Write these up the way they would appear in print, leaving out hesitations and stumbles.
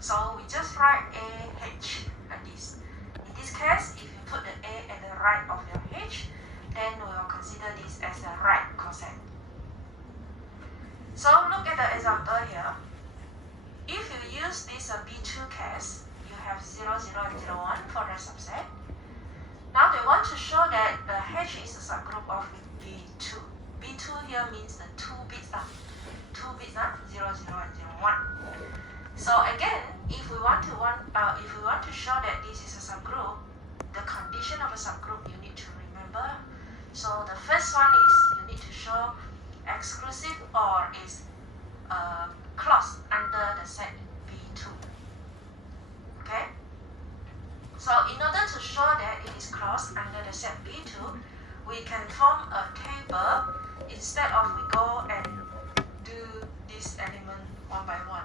So we just write AH like this. In this case, if you put the A at the right of your H, then we will consider this as the right coset. So look at the example here. If you use this B2 case, you have 0, 0, and 0, 1 for the subset. Now they want to show that the H is a subgroup of B2. B2 here means the 2 bits, 0, 0, and 0, 1. So again, if we want to show that this is a subgroup, the condition of a subgroup you need to remember. So the first one is you need to show exclusive OR is clause under the set B2. Okay? So in order to show that it is clause under the set B2, we can form a table instead of we go and do this element one by one.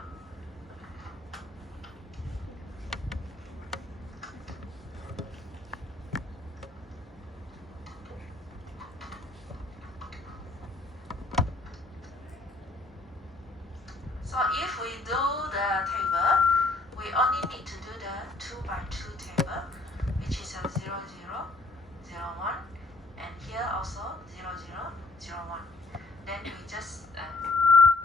So if we do the table, we only need to do the 2 by 2 table, which is a 0, 0, 0, 1, and here also 0, 0, 0, 1. Then we just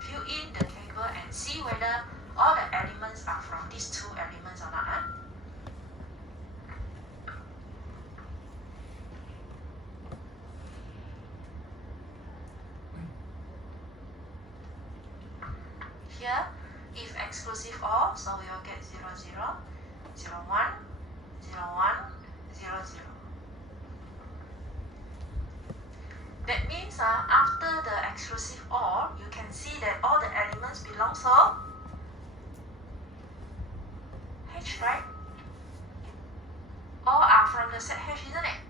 fill in the table and see whether all the elements are from these two elements or not. Here, if exclusive OR, so we will get 0, 0, 0, 1, 0, 1, 0, 0. That means after the exclusive OR, you can see that all the elements belong to H, right? All are from the set H, isn't it?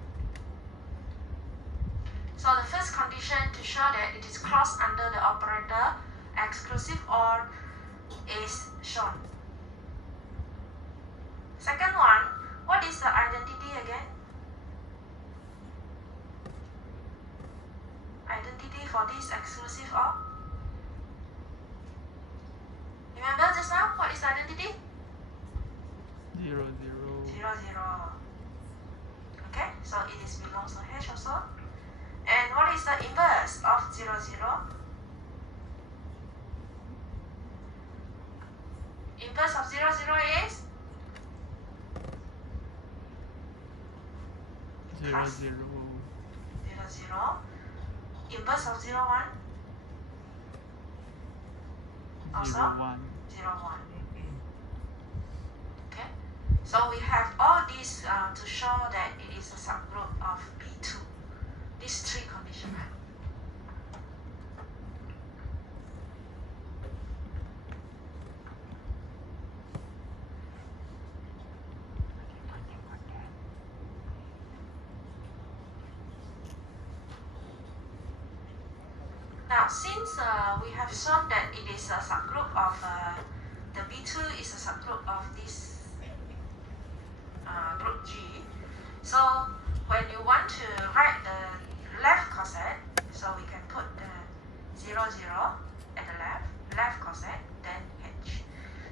So the first condition to show that it is clause under the operator exclusive OR is shown. Second one, what is the identity again? Identity for this exclusive OR? Remember just now, what is the identity? 0, 0. 0, 0. Okay, so it is belongs to H also. And what is the inverse of 0, 0? Inverse of 0, 0 is? 0, 0. 0, 0. Inverse of 0, 1? Also? 0, 1. 0, 1. Okay? So we have all these to show that it is a subgroup of B2. These three conditions. Now, since we have shown that it is a subgroup of the B2 is a subgroup of this group G, so when you want to write the left coset, so we can put the 0, 0 at the left coset, then H.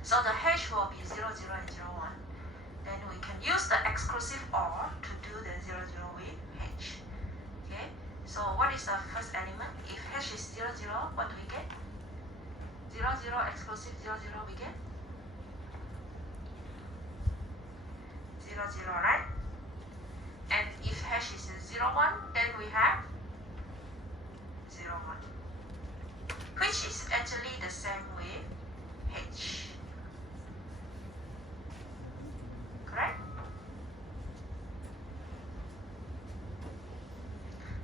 So the H will be 0, 0, and 0, 1. Then we can use the exclusive OR to do the 0, 0 with H. Okay? So what is the first element? If H is 0, 0, what do we get? 0, 0 exclusive 0, 0 we get? 0, 0, right? And if H is 0, 1, then we have 0, 1. Which is actually the same with H. Correct?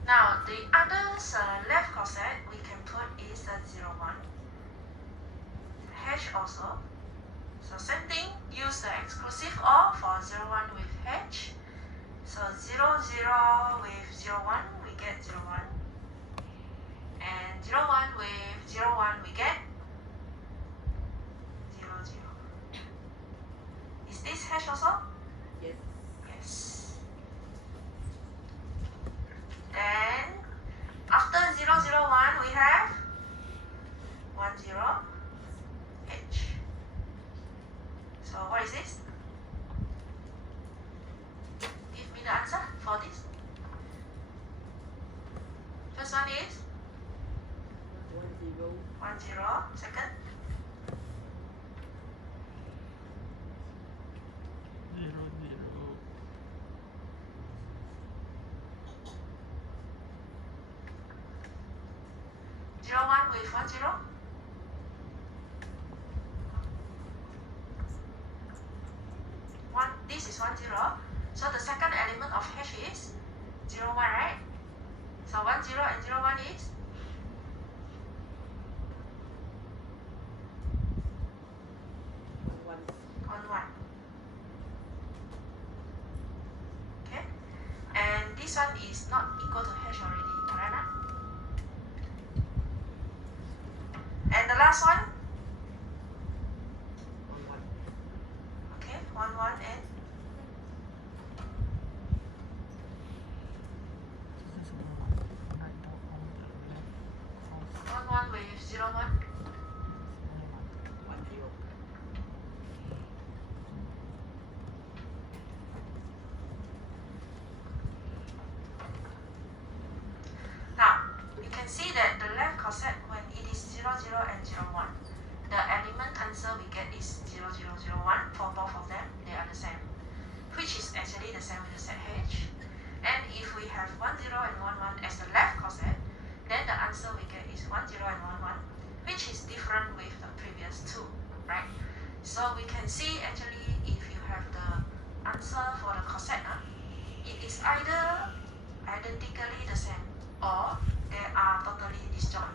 Now, the others left coset we can put is a 0, 1. H also. So same thing, use the exclusive OR for 0, 1 with H. So 0, 0 with 0, 1, we get 0, 1. And 0, 1 with 0, 1, we get 0, 0. Is this H also? Yes. Yes. Then after 0, 0, 1, we have 1, 0, H. first one is 1 0. Second 0 0. 0 1 with 1 0. 1. This is 1 0. So the second element of H is 0 1, right? So 1 0 and 0 1 is 1 1. Okay, and this one is not equal to H already, correct? And the last one, okay, 1 1 and 1 1 with 0 1. Now, you can see that the left coset, when it is 0 0 and 0 1, the element answer we get is 0 0 0 1 for both of them. They are the same, which is actually the same with the set H. And if we have 1 0 and 1 1 as the left coset, then the answer we get is 1 0 and 1 1, which is different with the previous two, right? So we can see actually if you have the answer for the coset, it is either identically the same or they are totally disjoint,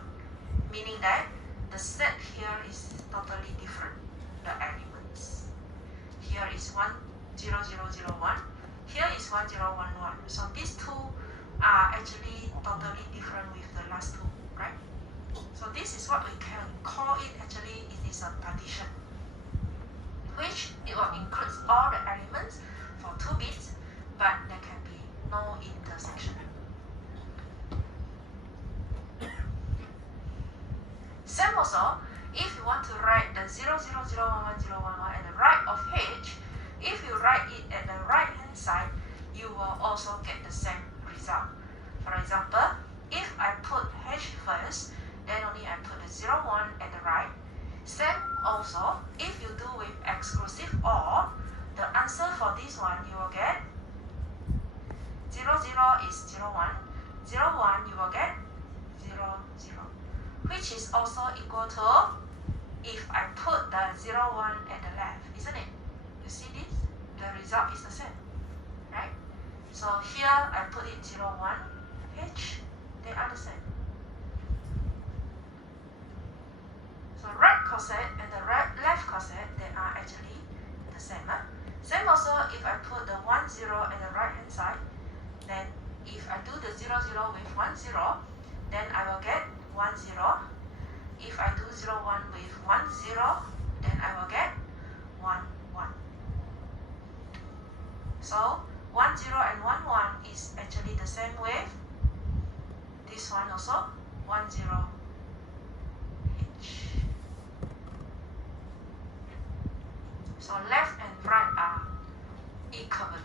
meaning that the set here is totally different, the elements. Here is 1 0 0 0 1, here is 1 0 1 1. So these two are actually totally different with the last two, right? So this is what we can call it, actually it is a partition, which it will include all the elements for 2 bits, but there can be no intersection. Same also, if you want to write the 0 0 0 1 1 0 1 1 at the right of H, if you write it at the right hand side, you will also get the same result. For example, if I put H first, then only I put the 0 1 at the right. Same also, if you do with exclusive OR, the answer for this one you will get 0 0 is 0 1, 0 1 you will get 0 0, which is also equal to if I put the 0 1 at the left, isn't it? You see this? The result is the same, right? So here I put it 0 1 H, they are the same. So right coset and the left coset, they are actually the same. Same also if I put the 1 0 at the right hand side, then if I do the 0 0 with 1 0, then I will get 1 0. If I do 0 1 with 1 0, then I will get 1 1. So 1 0 and 1 1 is actually the same with this one also, 1 0 H. So left and right are equivalent.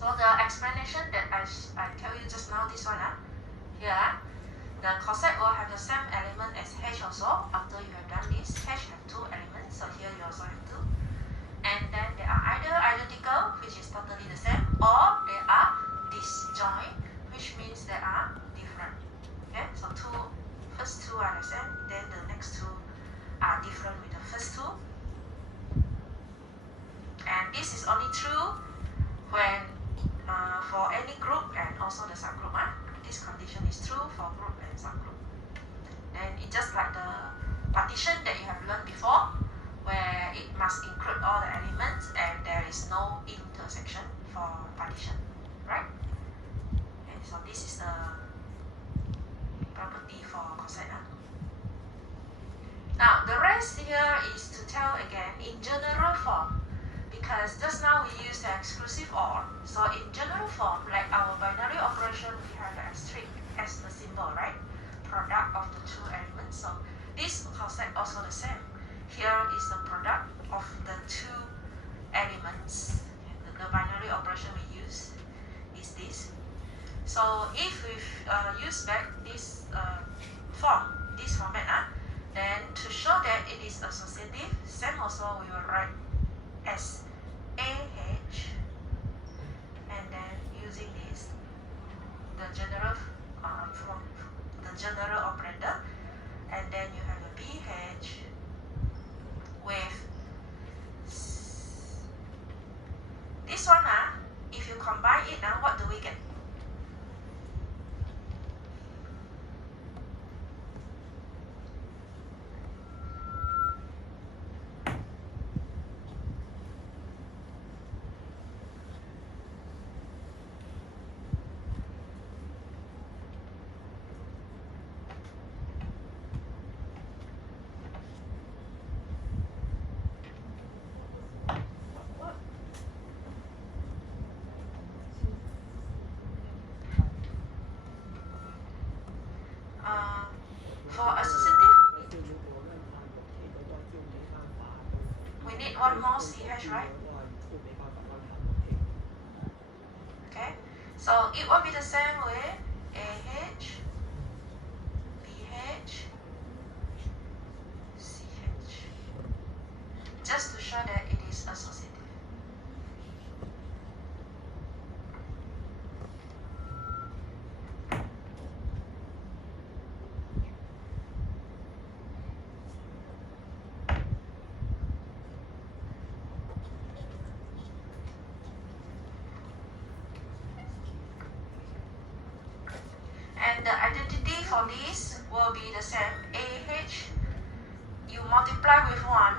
So the explanation that I tell you just now, this one, here, the coset will have the same element as H also. After you have done this, H have 2 elements, so here you also have 2. And then they are either identical, which is totally the same, or they are disjoint, which means they are different. Okay, so first two are the same, then the next 2 are different with the first 2. And this is only true when for any group and also the subgroup. This condition is true for group and subgroup. Then it's just like the partition that you have learned before, where it must include all the elements and there is no intersection for partition, right? Okay, so this is the property for coset. in general form, because just now we used the exclusive OR. So in general form, like our binary operation, we have the asterisk as the symbol, right? Product of the two elements. So this concept also the same. Here is the product of the two elements. The binary operation we use is this. So if we use back this this format, then to show that it is associative, same also we will write as AH, and then using this, the general from the general operator, and then you have a BH with this one. If you combine it now, what do we get? For associative, we need one more CH, right? Okay, so it will be the same way, AH, BH, CH, just to show that it is associative. And the identity for this will be the same. AH, you multiply with 1.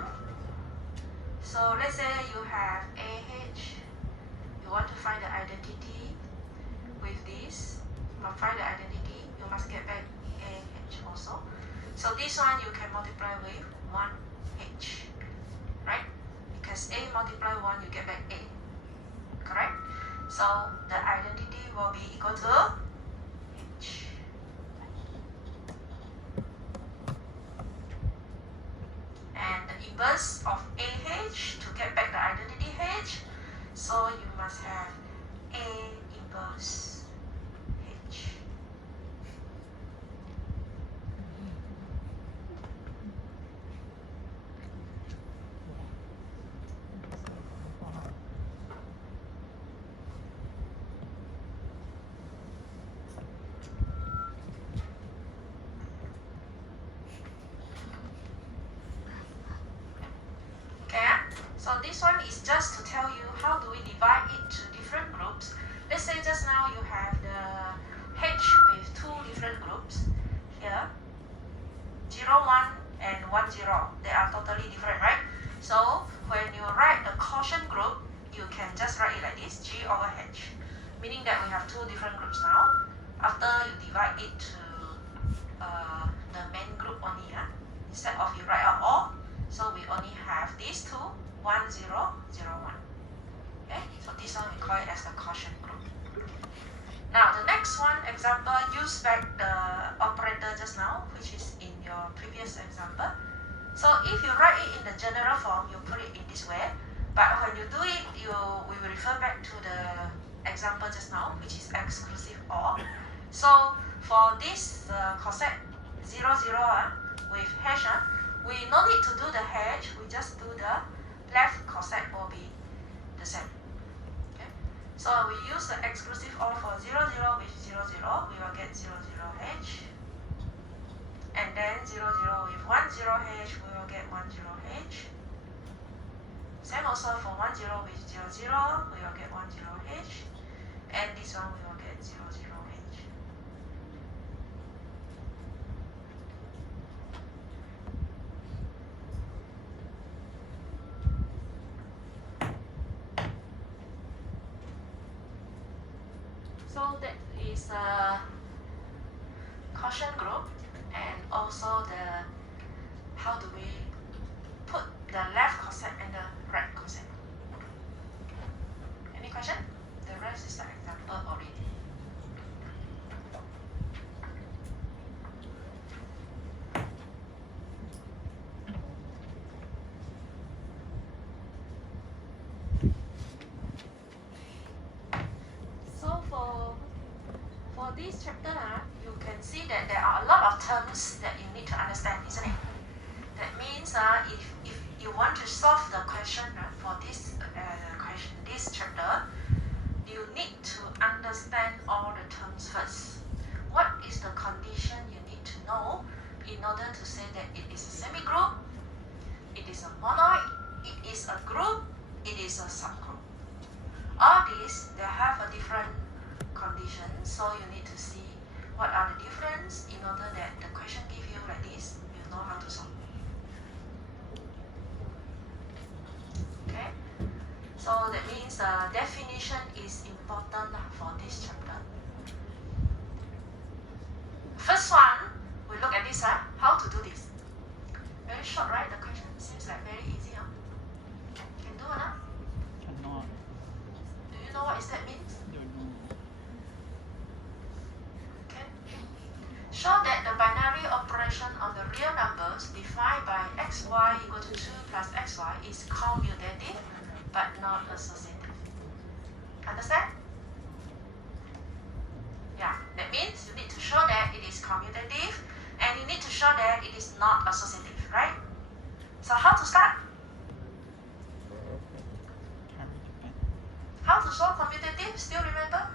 So let's say you have AH, you want to find the identity with this. You must find the identity, you must get back AH also. So this one you can multiply with 1H, right? Because A multiply 1, you get back A, correct? So the identity will be equal to H. And the inverse of AH, to get back the identity H, so you must have A inverse H. So this one is just to tell you how do we divide it to different groups. Let's say just now you have the H with 2 different groups here, 0, 1 and 1, 0. They are totally different, right? So when you write the quotient group, you can just write it like this, G over H, meaning that we have 2 different groups now. After you divide it to the main group only, instead of you write out all, so we only have these 2, 1, 0, 0, 1. Okay, so this one we call it as the quotient group. Now the next one example, use back the operator just now, which is in your previous example. So if you write it in the general form, you put it in this way. But when you do it, we will refer back to the example just now, which is exclusive OR. So for this concept 0, 0 with hash, we no need to do the hash, we just do the left concept will be the same. Okay? So we use the exclusive OR for 0, 0 with 0, 0, we will get 0, 0 H. And then 0, 0 with 1, 0 H, we will get 1, 0 H. Same also for 1, 0 with 0, 0, we will get 1, 0 H. And this one we will get 0, 0 H. So that is a quotient group, and also the how do we put the left coset and the right coset. Any question? The rest is the example already. So for this chapter, you can see that there are a lot of terms that you need to understand, isn't it? That means if you want to solve the question for this chapter, you need to understand all the terms first. What is the condition you need to know in order to say that it is a semigroup, it is a monoid, it is a group, it is a subgroup. All these, they have a different condition, so you need to see what are the difference in order that the question give you like this, you know how to solve. Okay, so that means definition is important for this chapter. First one, we look at this, how to do this. Very short, right? The question seems like very easy. Can do it, Cannot. Do you know what is that means? Don't know. Okay. Show that the binary operation on the real numbers defined by xy equal to 2 plus xy is commutative but not associative. Understand? Yeah, that means you need to show that it is commutative and you need to show that it is not associative, right? So how to start? How to solve commutative? Still remember?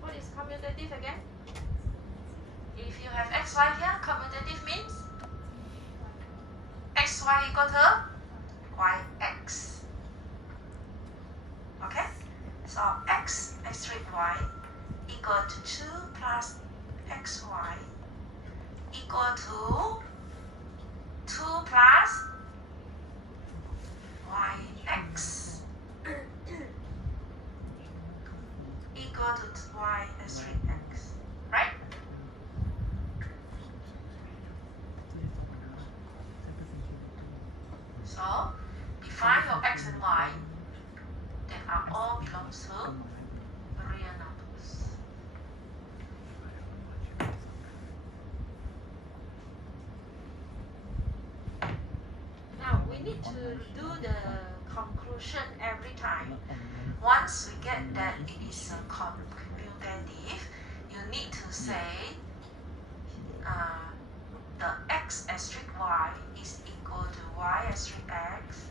What is commutative again? If you have xy here, commutative means xy equal to yx. Okay? So x straight y equal to 2 plus xy equal to 2 plus yx equal to y straight x. Right? So define your x and y that are all belongs to real numbers. Now we need to do the conclusion every time. Once we get that it is a commutative, you need to say the x asterisk y is equal to y asterisk x.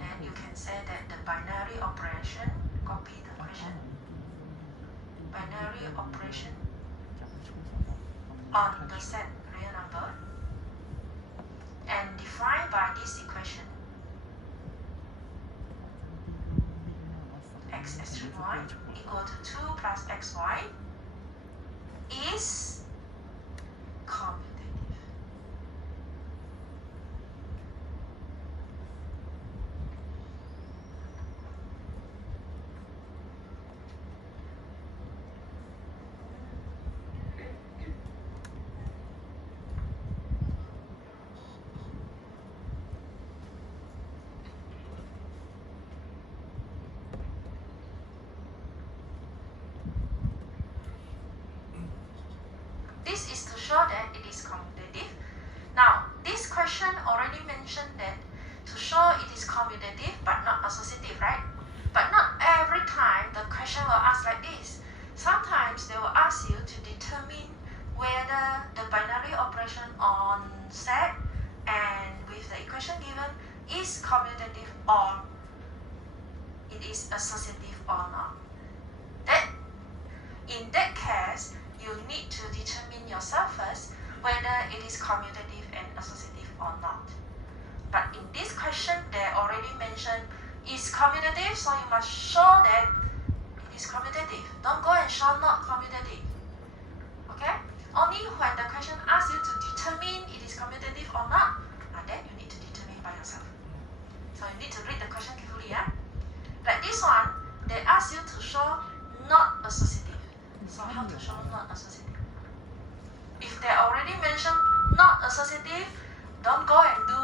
And you can say that the binary operation, copy the question, binary operation on the set real number and defined by this equation, x asterisk y equal to 2 plus xy is commutative. This is to show that it is commutative. Now, this question already mentioned that to show it is commutative but not associative, right? But not every time the question will ask like this. Sometimes they will ask you to determine whether the binary operation on set and with the equation given is commutative or it is associative or not. In that case, you need to determine yourself first whether it is commutative and associative or not. But in this question, they already mentioned is commutative, so you must show that it is commutative. Don't go and show not commutative. Okay? Only when the question asks you to determine it is commutative or not, and then you not associative, don't go and do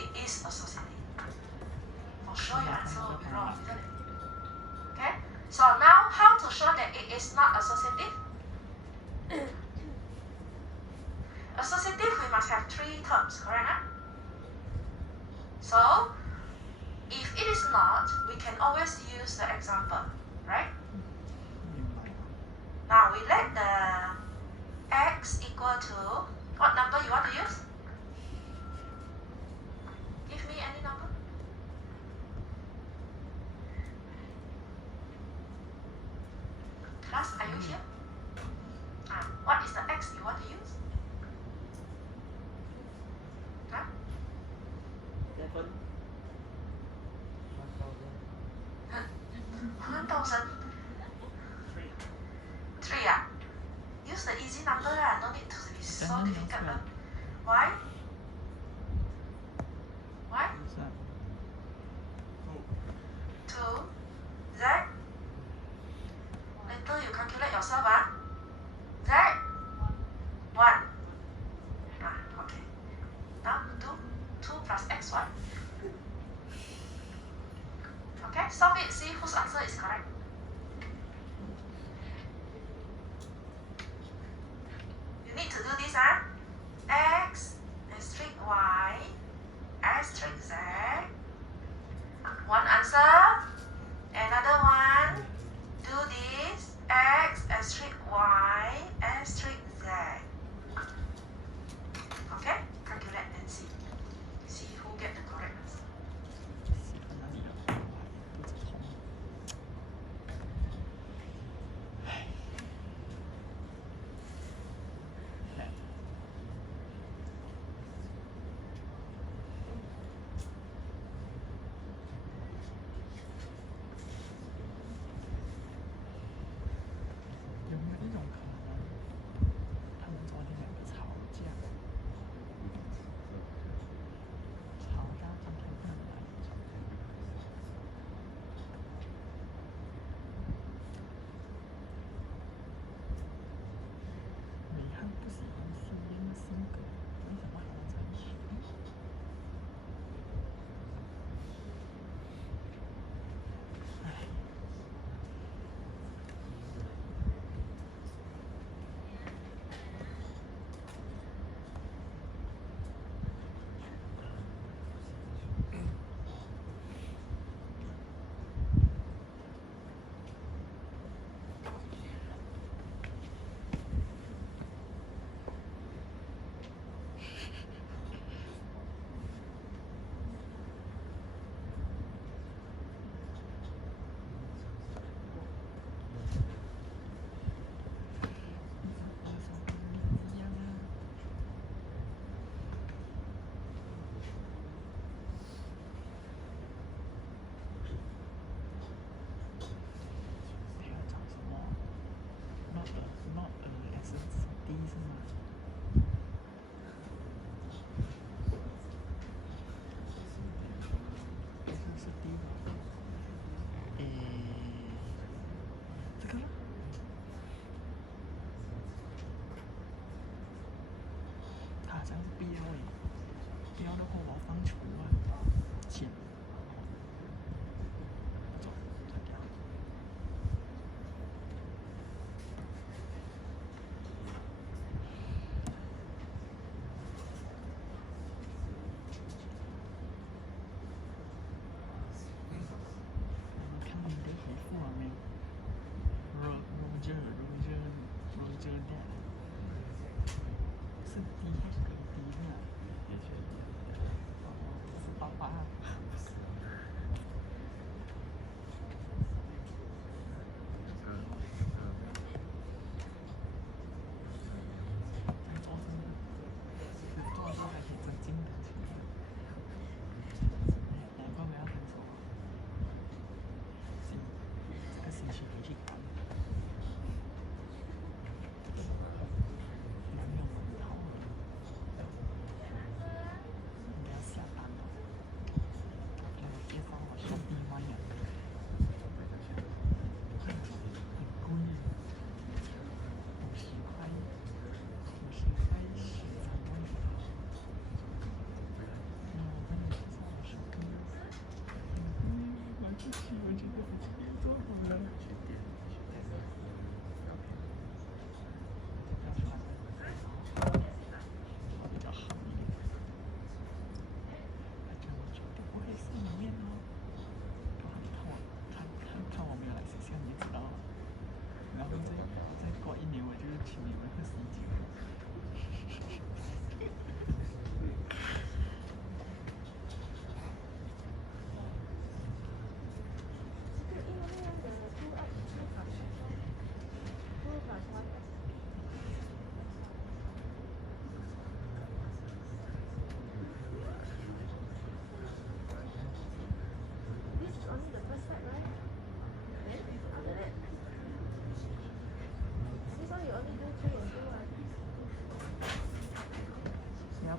it is associative. For sure your answer will be wrong, isn't it? Okay? So now how to show that it is not associative? Associative, we must have three terms, correct? Huh? So if it is not, we can always use the example, right? Now we let the x equal to, what number you want to use? Give me any number. Class, are you here? What is the x you want to use? Huh? 7. 1,000. 3 ah? Use the easy number lah, no need to be so difficult lah. Why? Why? 2. Z? Later you calculate yourself ah. Z? 1. Okay. Now do 2 plus x what? Okay, solve it, see whose answer is correct. You need to do this x asterisk y asterisk z. One answer. Another one. Do this x asterisk y asterisk z. Okay, calculate and see. See who get the correct answer. 写在哪里了？肚子痛。唉。有没有一种可能，他们昨天两个吵架，今天不能来？美汉不喜欢吸烟的性格，为什么还要在一起？唉。是吗？这个是第一个。这个它好像是标诶，标的话我放除啊，钱。走，再掉。看你的回复了没有？Roger that 是 D 还是 D 呢？是爸爸。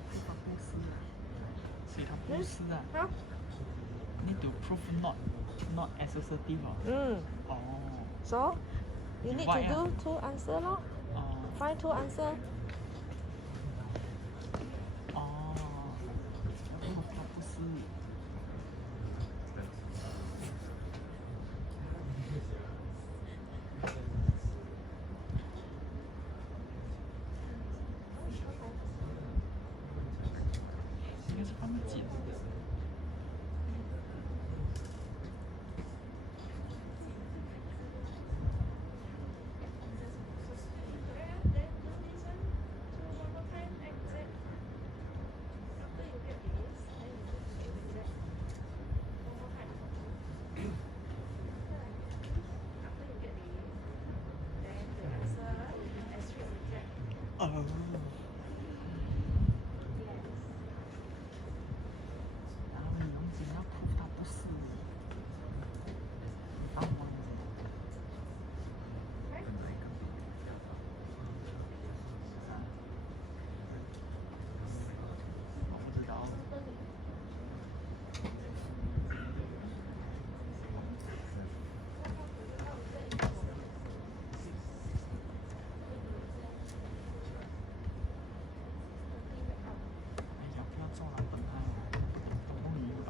prove 它不是啊，所以它不是啊。好。Need to prove not associative 哦。So you need to do two answer 咯。Find two answer. 哦。要 prove 它不是。应该是放碱。然后你用紧要 prove 它不是，你放忘记了。我不知道。哎呀，不要做了，笨蛋！都不明白。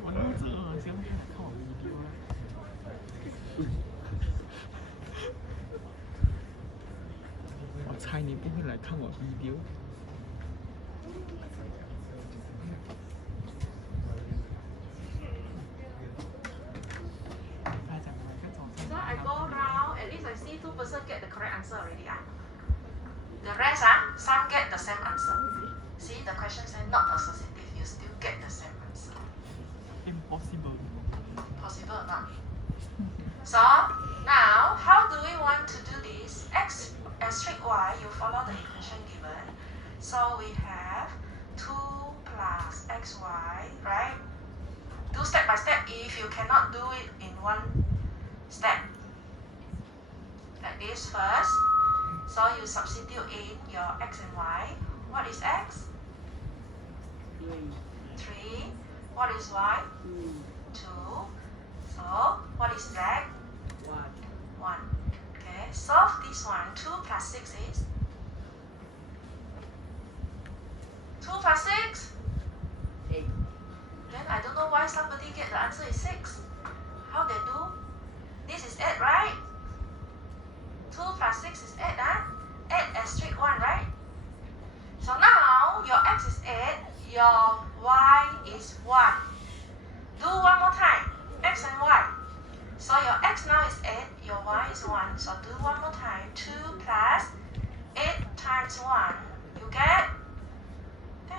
我肚子饿，现在来看我 video 了。我猜你不会来看我 video。So I go round, at least I see 2% get the correct answer already. The rest, some get the same answer. See, the question said not associative, you still get the same answer. Impossible. Possible or not? So, now, how do we want to do this? X asterisk y, you follow the equation given. So we have 2 plus xy, right? Do step by step if you cannot do it in one step. Like this first. So you substitute in your x and y. What is x? 3. What is y? 2. So what is z? 1. Okay, solve this one. 2 plus 6 is? 2 plus 6? 8. Then I don't know why somebody get the answer is 6. How they do? This is 8, right? 2 plus 6 is 8, 8 asterisk 1, right? So now your x is 8, your y is 1. Do one more time, x and y. So your x now is 8, your y is 1. So do one more time, 2 plus 8 times 1. You get 10.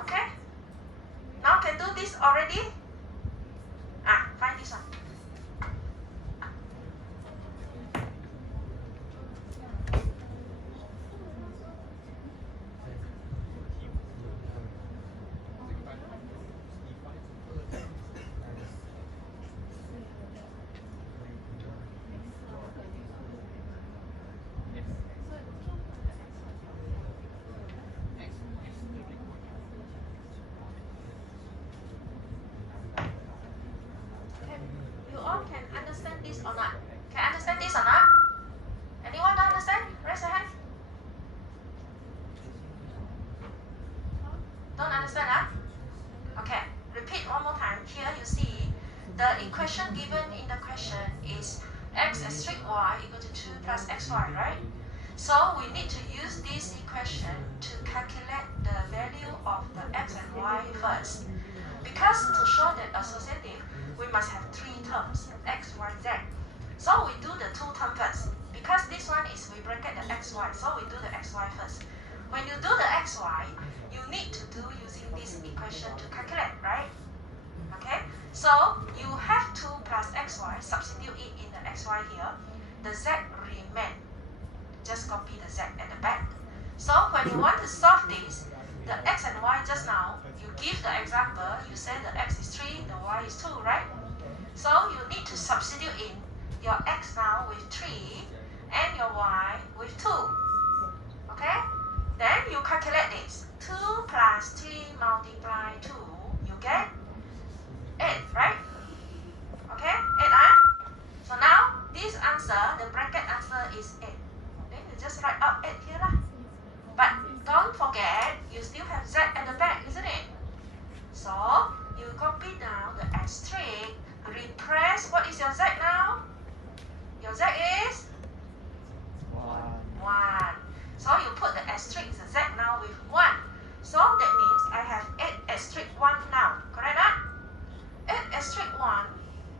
Okay? this already? Find this one. You all can understand this or not? Can understand this or not? Anyone don't understand? Raise your hand. Don't understand, huh? Okay, repeat one more time. Here you see the equation given in the question is x asterisk y equal to 2 plus xy, right? So we need to use this equation to calculate the value of the x and y first. Because to show that associative, we must have 3 terms, x, y, z. So we do the 2 terms first. Because this one is we bracket the xy, so we do the xy first. When you do the xy, you need to do using this equation to calculate, right? Okay, so you have 2 plus xy, substitute it in the xy here. The z remain. Just copy the z at the back. So when you want to solve this, the x and y just now, you give the example, you say the x is 3, the y is 2, right? So you need to substitute in your x now with 3 and your y with 2. Okay? Then you calculate this. 2 plus 3 multiply 2, you get 8, right? Okay? 8, So now, this answer, the bracket answer is 8. Then you just write out 8 here lah. But don't forget, you still have z at the back, isn't it? So, you copy down the asterisk, replace, what is your z now? Your z is? 1. So, you put the asterisk, the z now with 1. So, that means I have 8 asterisk 1 now, correct not? 8 asterisk 1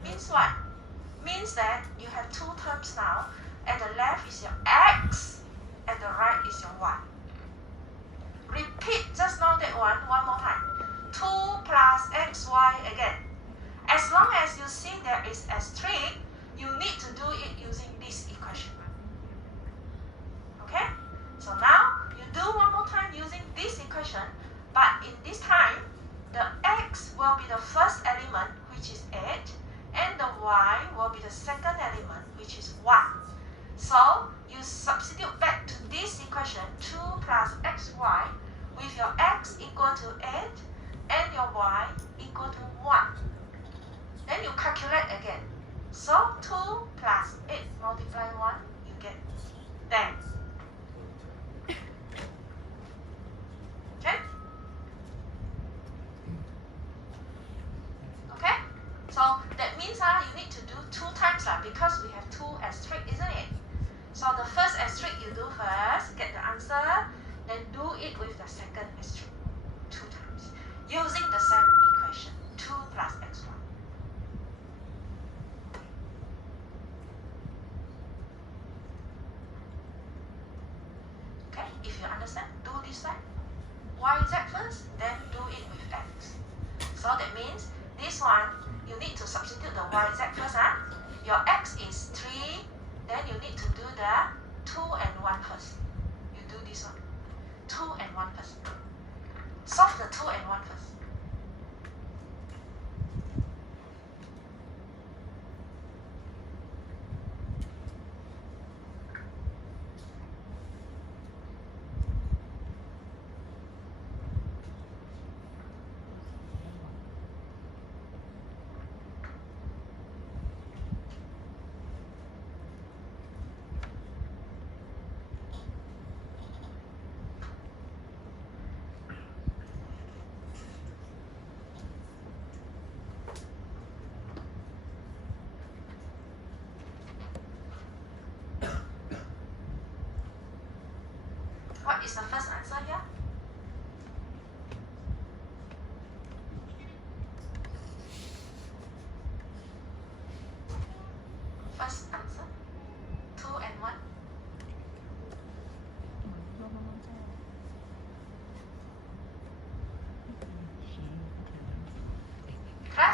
means what? Means that you have 2 terms now. At the left is your x, at the right is your y. Repeat just now that one more time. 2 plus xy again. As long as you see there is asterisk, you need to do it using this equation. Okay? So now, you do one more time using this equation, but in this time, the x will be the first element, which is 8, and the y will be the second element, which is 1. So, you substitute back to this equation, 2 plus xy, with your x equal to 8 and your y equal to 1. Then you calculate again. So 2 plus 8 multiply 1, you get 10. Okay? Okay? So that means you need to do 2 times because we have 2 asterisk, isn't it? So the first asterisk you do first, get the answer, then do it with the second asterisk 2 times, using the same equation, 2 plus xy. Okay, if you understand, do this side. Y, z first, then do it with x. So that means, this one, you need to substitute the y, z first. Your x is 3, then you need to do the 2 and 1 first. You do this one. 2 and 1 first. Solve the 2 and 1 first.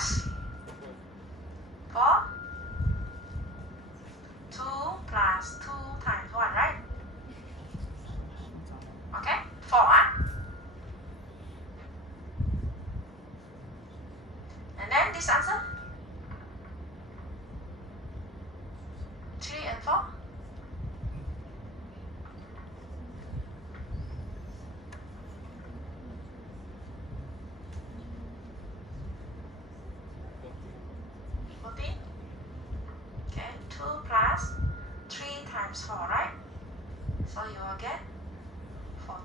plus 4. 2 plus 2 times 1, right? Okay, 4. And then this answer? 3 and 4? Okay, 2 plus 3 times 4, right? So you will get 14.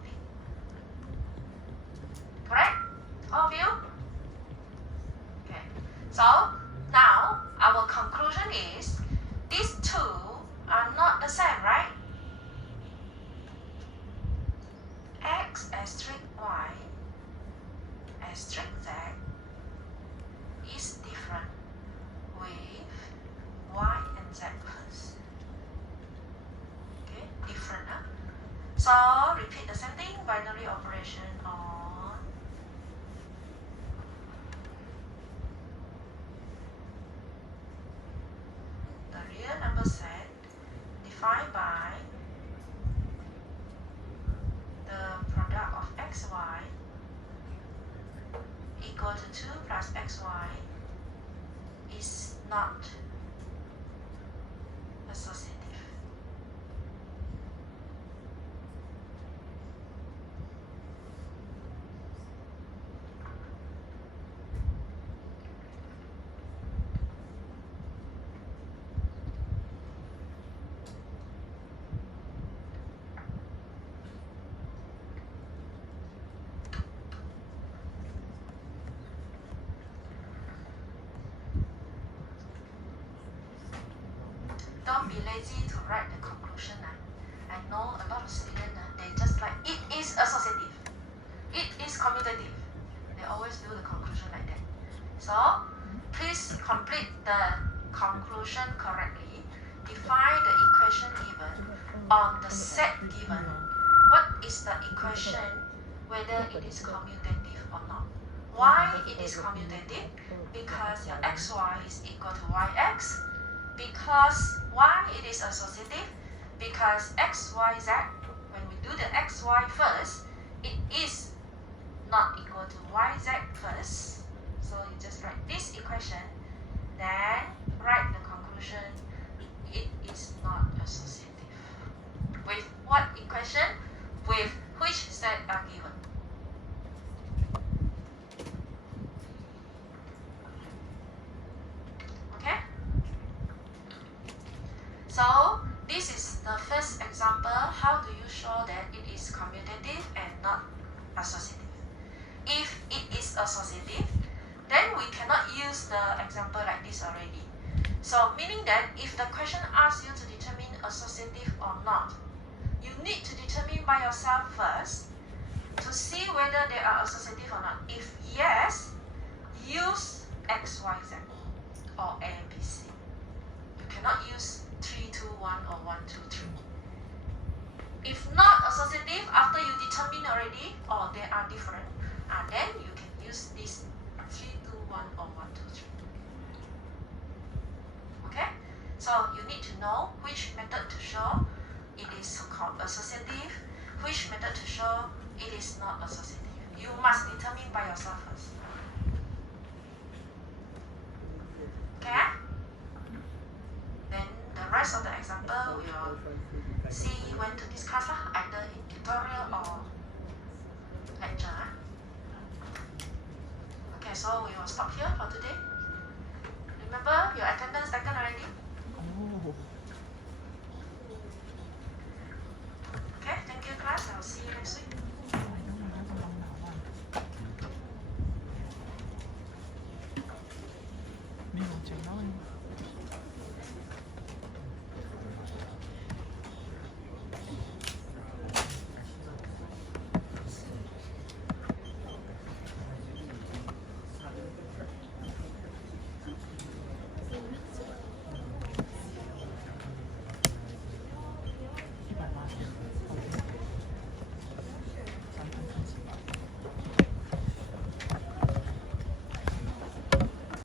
Correct? All of you? Okay. So now our conclusion is these two are not the same, right? X asterisk Y asterisk Z is different with Y and Z first. Okay, different. So repeat the same thing, binary operation on the real number set defined by the product of xy equal to 2 plus xy is not associative. Don't be lazy to write the conclusion. I know a lot of students, they just like, it is associative. It is commutative. They always do the conclusion like that. So, please complete the conclusion correctly. Define the equation given on the set given. What is the equation, whether it is commutative or not? Why it is commutative? Because your xy is equal to yx. Because why it is associative? Because x, y, z, when we do the xy first, it is not equal to yz first. So you just write this equation, then write the conclusion, it is not associative. With what equation? With which set are given? Okay? So this is the first example. How do you show that it is commutative and not associative? If it is associative, then we cannot use the example like this already. So meaning that if the question asks you to determine associative or not, you need to determine by yourself first to see whether they are associative or not. If yes, use X, Y, Z or A, B, C. You cannot use 3, 2, 1 or 1, 2, 3. If not associative, after you determine already, or they are different, then you can use this 3, 2, 1 or 1, 2, 3. Okay? So you need to know which method to show it is called associative, which method to show it is not associative. You must determine by yourself first. Okay? Then the rest of the example we will see when to discuss, either in tutorial or lecture. Okay, so we will stop here for today. Remember your attendance taken already? Oh. Okay, thank you class. I'll see you next week.